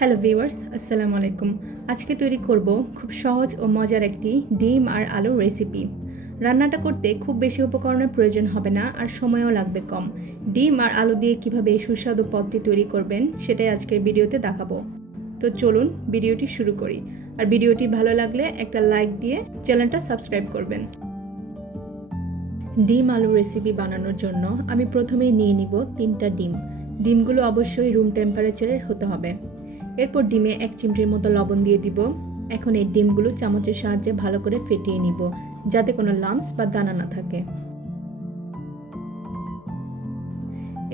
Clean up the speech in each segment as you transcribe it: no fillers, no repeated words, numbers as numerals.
Hello viewers, আসসালামু আলাইকুম। আজকে তৈরি করব খুব সহজ ও মজার একটি ডিম আর আলুর রেসিপি। রান্নাটা করতে খুব বেশি উপকরণের প্রয়োজন হবে না আর সময়ও লাগবে কম। ডিম আর আলু দিয়ে কিভাবে এই সুস্বাদু পদটি তৈরি করবেন সেটাই আজকের ভিডিওতে দেখাবো। তো চলুন ভিডিওটি শুরু করি। আর ভিডিওটি ভালো লাগলে একটা লাইক দিয়ে চ্যানেলটা সাবস্ক্রাইব করবেন। ডিম আলু রেসিপি বানানোর জন্য আমি প্রথমেই নিয়ে নিব 3টা ডিম। ডিমগুলো অবশ্যই রুম টেম্পারেচারের হতে হবে। এরপর ডিমে 1 চিমটির মতো লবণ দিয়ে দিব। এখন এই ডিমগুলো চামচের সাহায্যে ভালো করে ফেটিয়ে নিব, যাতে কোনো লাম্পস বা দানা না থাকে।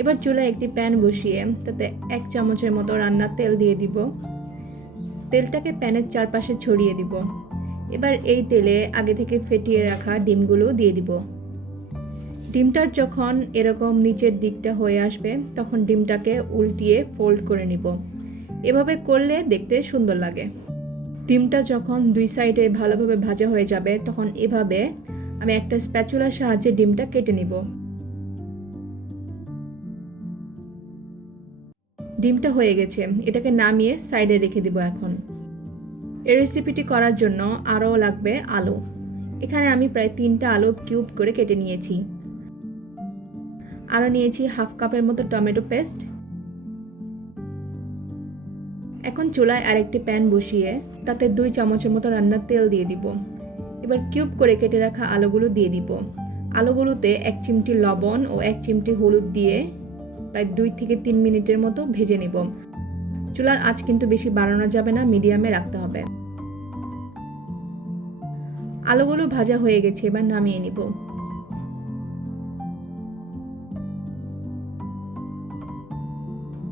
এবার চুলায় একটি প্যান বসিয়ে তাতে 1 চামচের মতো রান্নার তেল দিয়ে দিব। তেলটাকে প্যানের চারপাশে ছড়িয়ে দিব। এবার এই তেলে আগে থেকে ফেটিয়ে রাখা ডিমগুলো দিয়ে দিব। ডিমটার যখন এরকম নিচের দিকটা হয়ে আসবে তখন ডিমটাকে উল্টিয়ে ফোল্ড করে নিব। এভাবে করলে দেখতে সুন্দর লাগে। ডিমটা যখন দুই সাইডে ভালোভাবে ভাজা হয়ে যাবে তখন এভাবে আমি একটা স্প্যাচুলার সাহায্যে ডিমটা কেটে নিব। ডিমটা হয়ে গেছে, এটাকে নামিয়ে সাইডে রেখে দিব। এখন এই রেসিপিটি করার জন্য আরও লাগবে আলু। এখানে আমি প্রায় 3টা আলু কিউব করে কেটে নিয়েছি। আরও নিয়েছি হাফ কাপের মতো টমেটো পেস্ট। এখন চুলায় আরেকটি প্যান বসিয়ে তাতে 2 চামচের মতো রান্নার তেল দিয়ে দিব। এবার কিউব করে কেটে রাখা আলুগুলো দিয়ে দিব। আলুগুলোতে 1 চিমটি লবণ ও 1 চিমটি হলুদ দিয়ে প্রায় 2 থেকে 3 মিনিটের মতো ভেজে নেব। চুলার আঁচ কিন্তু বেশি বাড়ানো যাবে না, মিডিয়ামে রাখতে হবে। আলুগুলো ভাজা হয়ে গেছে, এবার নামিয়ে নিব।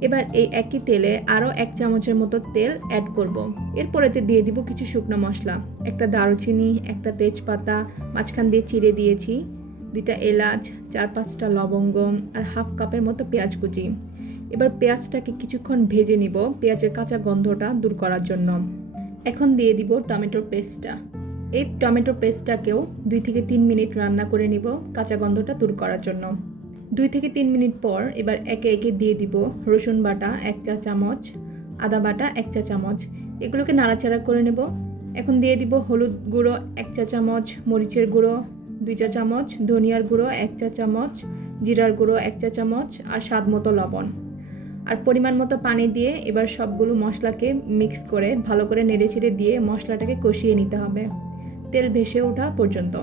এবার এই একই তেলে আরও 1 চামচের মতো তেল অ্যাড করব। এরপর এতে দিয়ে দিব কিছু শুকনো মশলা, একটা দারুচিনি, একটা তেজপাতা মাঝখান দিয়ে চিড়ে দিয়েছি, 2টা এলাচ, 4-5টা লবঙ্গ আর হাফ কাপের মতো পেঁয়াজ কুচি। এবার পেঁয়াজটাকে কিছুক্ষণ ভেজে নিব পেঁয়াজের কাঁচা গন্ধটা দূর করার জন্য। এখন দিয়ে দিব টমেটোর পেস্টটা। এই টমেটো পেস্টটাকেও 2 থেকে 3 মিনিট রান্না করে নিব কাঁচা গন্ধটা দূর করার জন্য। 2 থেকে 3 মিনিট পর এবার একে একে দিয়ে দিব রসুন বাটা 1 চা চামচ, আদা বাটা 1 চা চামচ। এগুলোকে নাড়াচাড়া করে নেব। এখন দিয়ে দিব হলুদ গুঁড়ো 1 চা চামচ, মরিচের গুঁড়ো 2 চা চামচ, ধনিয়ার গুঁড়ো 1 চা চামচ, জিরার গুঁড়ো 1 চা চামচ আর স্বাদ মতো লবণ। আর পরিমাণ মতো পানি দিয়ে এবার সবগুলো মশলাকে মিক্স করে ভালো করে নেড়েচেড়ে দিয়ে মশলাটাকে কষিয়ে নিতে হবে তেল ভেসে ওঠা পর্যন্ত।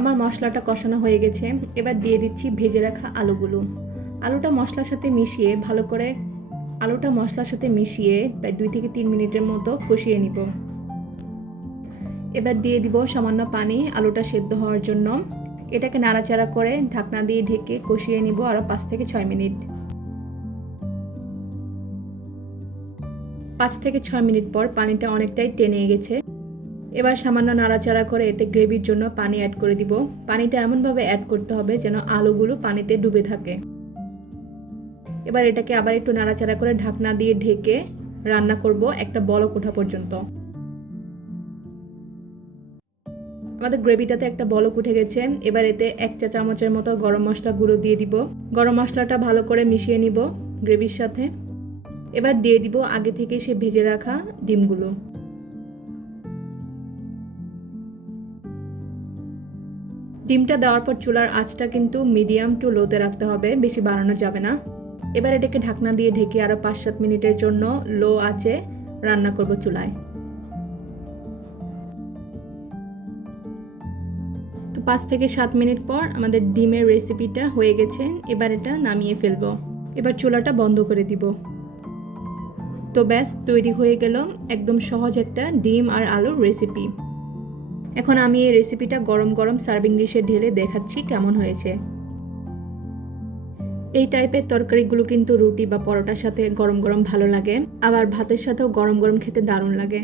আমার মশলাটা কষানো হয়ে গেছে। এবার দিয়ে দিচ্ছি ভেজে রাখা আলুগুলো। আলুটা মশলার সাথে মিশিয়ে প্রায় 2 থেকে 3 মিনিটের মতো কষিয়ে নিব। এবার দিয়ে দিব সামান্য পানি আলুটা সেদ্ধ হওয়ার জন্য। এটাকে নাড়াচাড়া করে ঢাকনা দিয়ে ঢেকে কষিয়ে নিব আরও 5 থেকে 6 মিনিট। 5 থেকে 6 মিনিট পর পানিটা অনেকটাই টেনে গেছে। এবার সামান্য নাড়াচাড়া করে এতে গ্রেভির জন্য পানি অ্যাড করে দিব। পানিটা এমনভাবে অ্যাড করতে হবে যেন আলুগুলো পানিতে ডুবে থাকে। এবার এটাকে আবার একটু নাড়াচাড়া করে ঢাকনা দিয়ে ঢেকে রান্না করব একটা বলক ওঠা পর্যন্ত। আমাদের গ্রেভিটাতে একটা বলক উঠে গেছে। এবার এতে 1 চা চামচের মতো গরম মশলা গুঁড়ো দিয়ে দিব। গরম মশলাটা ভালো করে মিশিয়ে নিব গ্রেভির সাথে। এবার দিয়ে দিব আগে থেকে সে ভেজে রাখা ডিমগুলো। ডিমটা দেওয়ার পর চুলার আঁচটা কিন্তু মিডিয়াম টু লোতে রাখতে হবে, বেশি বাড়ানো যাবে না। এবার এটাকে ঢাকনা দিয়ে ঢেকে আরও 5-7 মিনিটের জন্য লো আঁচে রান্না করব চুলায়। তো 5 থেকে 7 মিনিট পর আমাদের ডিমের রেসিপিটা হয়ে গেছে। এবার এটা নামিয়ে ফেলব। এবার চুলাটা বন্ধ করে দিব। তো ব্যাস, তৈরি হয়ে গেল একদম সহজ একটা ডিম আর আলুর রেসিপি। এখন আমি এই রেসিপিটা গরম গরম সার্ভিং ডিশে ঢেলে দেখাচ্ছি কেমন হয়েছে। এই টাইপের তরকারিগুলো কিন্তু রুটি বা পরোটার সাথে গরম গরম ভালো লাগে, আবার ভাতের সাথেও গরম গরম খেতে দারুণ লাগে।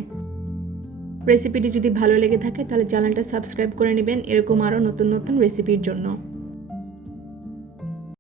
রেসিপিটি যদি ভালো লেগে থাকে তাহলে চ্যানেলটা সাবস্ক্রাইব করে নেবেন এরকম আরও নতুন নতুন রেসিপির জন্য।